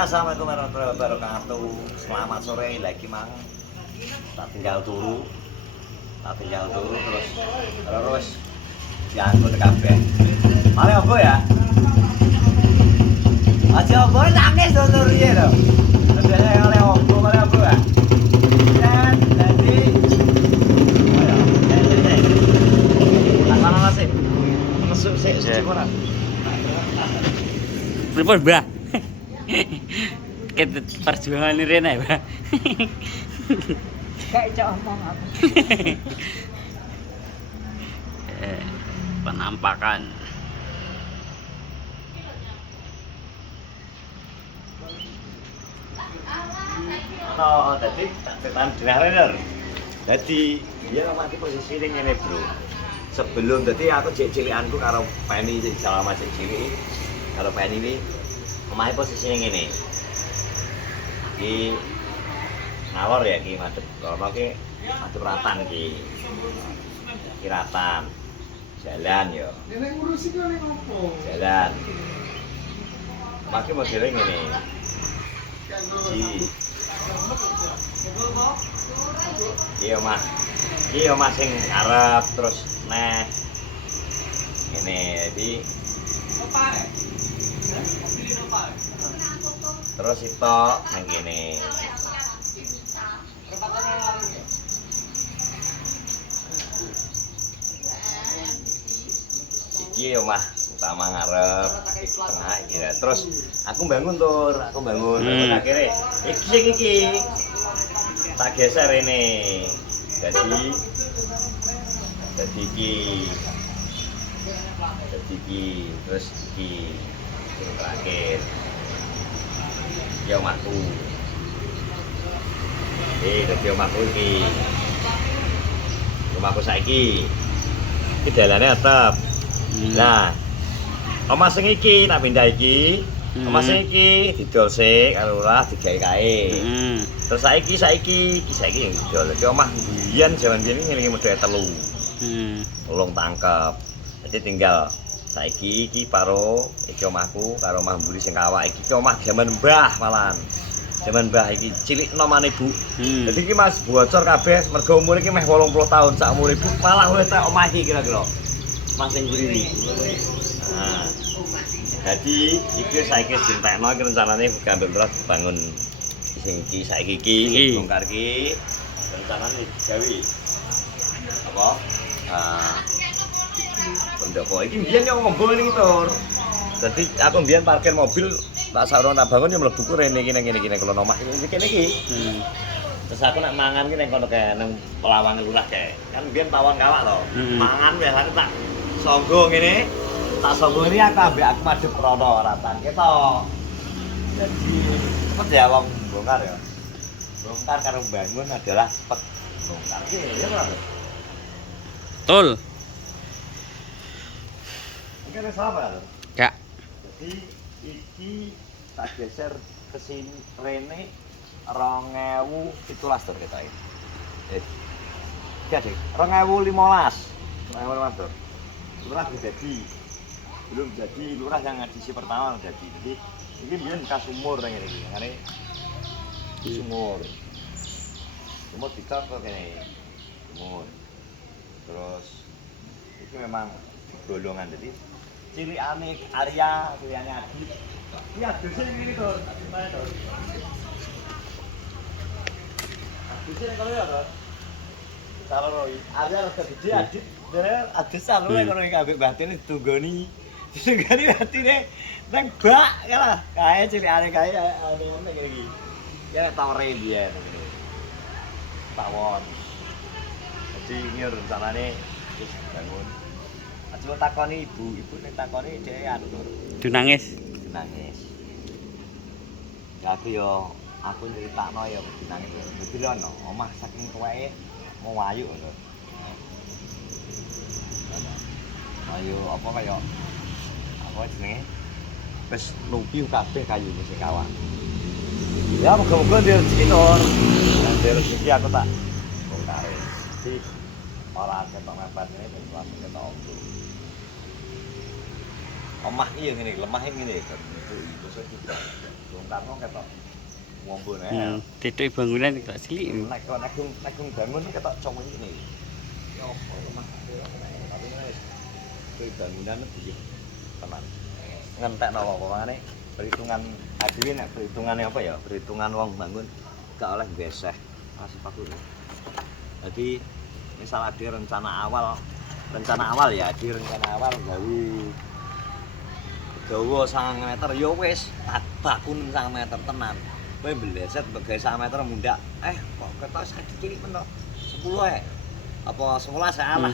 Assalamualaikum warahmatullahi wabarakatuh. Selamat sore lagi mang. Tak tinggal turu terus diangkut kabeh. Male opo ya? Aja opo nangis to turu ya to. Dene oleh opo male opo ya? Dan dadi ayo. Ana sih. Mesuk sik ora. Pripun, Mbah? Kita perjuangan ini Rena, Mbah. Gak iso omong aku. Penampakan. Oh, dadi tekan dinare. Dadi dia mati posisi ning ngene, Bro. Sebelum dadi aku cilikanku karo Penny selama cilik. Karo Penny ini omahe posisine ngene. Iki ngalor ya iki madhep kono ki madhep ratan iki. Iki ratan. Jalan yo. Nek ngurusi kok ning opo? Jalan. Maki modele ngene. Iya mas, iya mas sing arep terus neh ini jadi terus itu yang gini iki ya mah utama ngarep tengah gitu terus aku bangun bangun akhirnya iki tak geser ini jadi iki terus iki yang terakhir ya omahku dadi omahku iki omahku saiki iki dalane tetep nah omah sing iki tak pindah iki omah sing iki didol sik karo ora digawe kae terus saiki yang didol iki omah biyen jaman biyen iki ngelingi model telu tolong tangkep jadi tinggal saiki iki paro iki omahku karo omah mburi sing kawak iki omah jaman mbah malahan jaman mbah iki cilik nomane Bu jadi iki Mas bocor kabeh mergo umur iki meh 80 tahun sak umur ibu malah wis tak omah iki kira-kira Mas sing mburi nah jadi iki saiki dintekno iki rencanane gambar terus bangun sing iki saiki iki bongkar iki rencanane digawe apa pendopo iki mbiyen yo ngombo ning tur. Dadi aku mbiyen parkir mobil tak sarung tak bangun yo mlebu ku rene iki nang kene kula omah iki kene iki. Terus aku nek mangan ki nang kono kae nang Pelawang Lurah kae. Kan mbiyen pawon kawak to. Mangan biasane tak songgo ngene. Tak songgo ini aku ambek aku madhep rono ratan ketok. Jadi cepet ya wong bongkar ya. Bongkar karo bangun adalah cepet. Bongkar ki ya ora. Betul. Iki ana sabar. Kak. Jadi iki tak geser ke sini rene 2017 tur ketoke. Jadi 2015. 2015 tur. Lurah belum jadi lurah yang edisi pertama jadi. Jadi ini biyen bekas sumur nang ngene iki. Ngene sumur. Sumur dicor kok kene. Sumur. Terus itu memang golongan jadi cilikane Arya, cilikane Adi. Iya, desa ini to. Gimana to? Desa kalau ya to. Kalau Arya harus gede Adit, dene Adit salune kalau iki ambek batine ditunggoni. Ditunggoni batine nang bak kalah. Kae cilikane kae ngene iki. Ya nek tawere biyen ngene. Tawon. Jadi ini rencanane wis bangun. Aja takoni ibu nek takoni dhek anu lur. Nangis. Nangis. Ya aku nyeritakno ya nangis. Dadi lho omah saking tuweke mau ayu lho. Ayo apa kaya apa jenenge? Wis nuki kabeh kayu sing kawak. Ya muga-muga dia rezeki lur. Dia rezeki aku tak bongkar. Jadi ora ketok mepet ini ben langsung ketok ombo. Omah iki ngene, lemah ngene kan. Itu iso juga. Wong Karno ketok. Wong bone. Titik bangunan kok cilik. Nek bangun ketok cowok ini. Ya apa lemah. Tapi wis bangunan iki tenan. Ngentekno apa mangane perhitungan adine nek perhitungane apa ya? Perhitungan wong bangun gak oleh geseh. Masih paku. Jadi misal ada rencana awal ya, di rencana awal gawe dawa 9 meter ya wis bakun 9 meter tenan. Kowe mbleset begawe 1 meter mundak. Kok ketok sakit cilik men to. 10 apa 11 salah.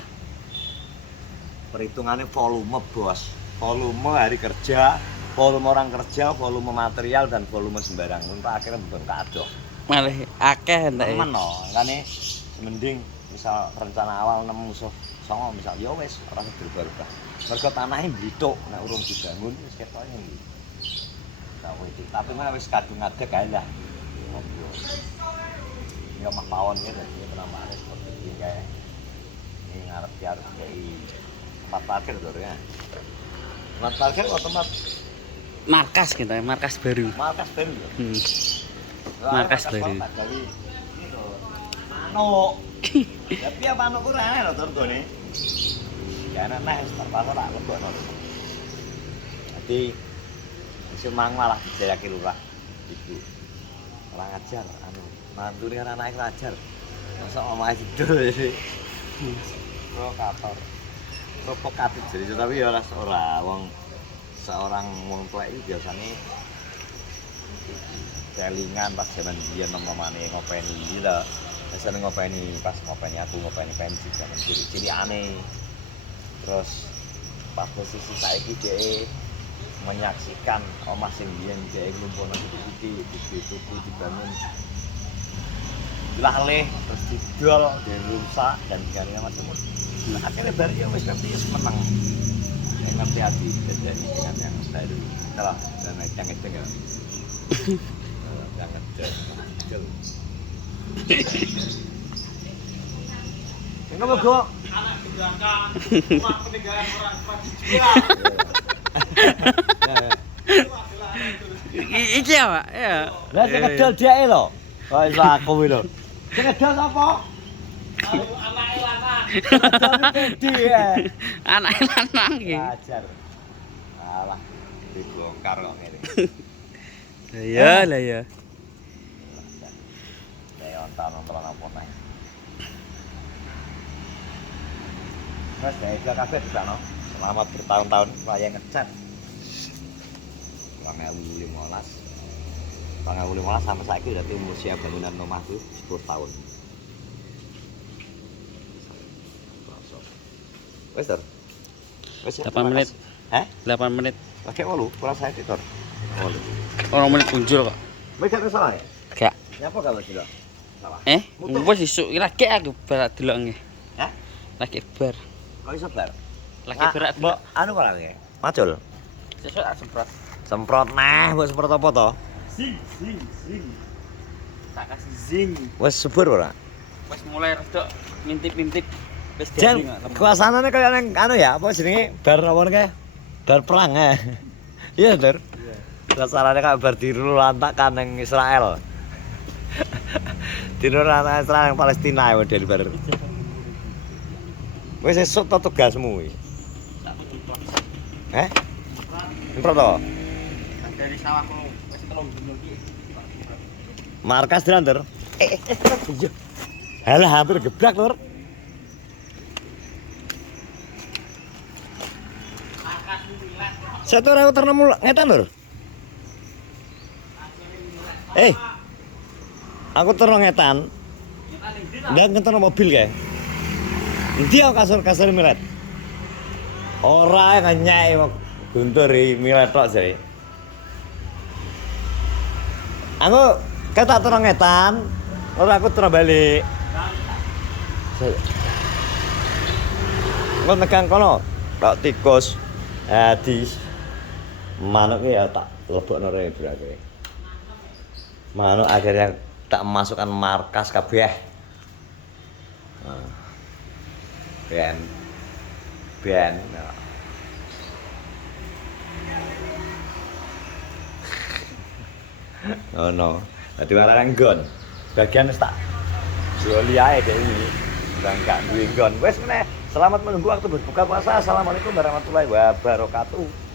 Perhitungannya volume bos. Volume hari kerja, volume orang kerja, volume material dan volume sembarang. Untuk akhirnya bengkak adoh. Malah akeh entek. Temen no, makane mending misal rencana awal nemu musuh songo misal ya wis ora berubah-ubah. Mergo tanahe mblituk nek urung dibangun wis ketoke iki. Tapi mah wis kadung ngadeg ae lah. Ya mah pawon ya dadi penambahan seperti iki kae. Ini ngarep harus kayak 4 parkir to ya. 4 parkir otomatis Markas gitu, markas baru. markas baru. Markas baru. Dari itu manuk. Tapi ya manuk ku rene lho turgone. Ya enak nek terpaksa tak lebokno. Dadi iso mang malah dijayake lurah. Iku. Ora ngajar anu, mantune kan anake ngajar. Masa omahe didol iki. Provokatif jadi tapi ya ora wong seorang wong tuwek iki biasane kelingan pas zaman biyen nomane ngopeni iki lho. Biasane ngopeni pas ngopeni aku ngopeni pensi zaman cilik-cilikane. Terus pas posisi saiki dhek menyaksikan omah sing biyen dhek nglumpukno titik-titik tuku dibangun. Laleh terus didol, dirusak dan segala macam. Akhirnya baru ya wis ngerti ya menang. Ngerti hati jadi dengan yang baru. Kalau dan ngeceng-ngeceng ya. Jangan ngeceng. Kenapa kok? Anak di belakang, rumah peninggalan orang mati juga. Iki ya, Pak? Ya. Lah sing ngedol dheke lho. Kok iso aku kuwi lho. Sing ngedol sapa? Anake lanang. Pedi ya. Anake lanang iki. Ajar. Alah, dibongkar kok ngene. Lah ya. Kayak ontan-ontan apa nae. Mas dari itu kabeh di sana. Selama bertahun-tahun saya ngecat. 2015. 2015 sampai saiki berarti usia bangunan rumah itu 10 tahun. Wes, Tor. Wes 8 menit. 8 menit. Pakai 8, kurang saya Tor. 8. Orang menit punjul kok. Wes gak salah ya? Gak. Nyapa gak wis salah? Wis isuk iki lagi aku berat delok nggih. Hah? Lagi bar. Kok iso bar? Lagi berat. Mbok anu kok lagi. Macul. Sesuk tak semprot. Semprot mbok semprot apa to? Zing. Tak kasih zing. Wes subur ora? Wis mulai rada ngintip-ngintip. Wis Jan, kuasanane kaya nang anu ya, apa jenenge? Bar apa kae? Bar perang ya. Iya, Dur. Kuasanane kayak bar dirulantakan nang Israel. Dirulantakan Israel nang Palestina ya model bar. Wis esuk to tugasmu iki. Semprot to? Dari sawahku wis 3 dino iki. Markas Drander. Iya. Halah hampir gebrak, Lur. Satu orang ternemu ngetan, Lur. Aku terus ngetan. Ndak ngetan mobil kae. Endi kasur milet. Ora nyai guntur milet tok jare. Aku ketak terus ngetan, ora aku terus balik. Engko tekan kono, tok tikus. Hadis. Manuk ya tak lebokno rene durake. Manuk akhirnya tak masukkan markas kabeh. Ben. Ono. Dadi warang nggon. Bagian wis tak joli ae dek iki. Udah enggak duwe nggon. Wis meneh. Selamat menunggu waktu berbuka puasa. Assalamualaikum warahmatullahi wabarakatuh.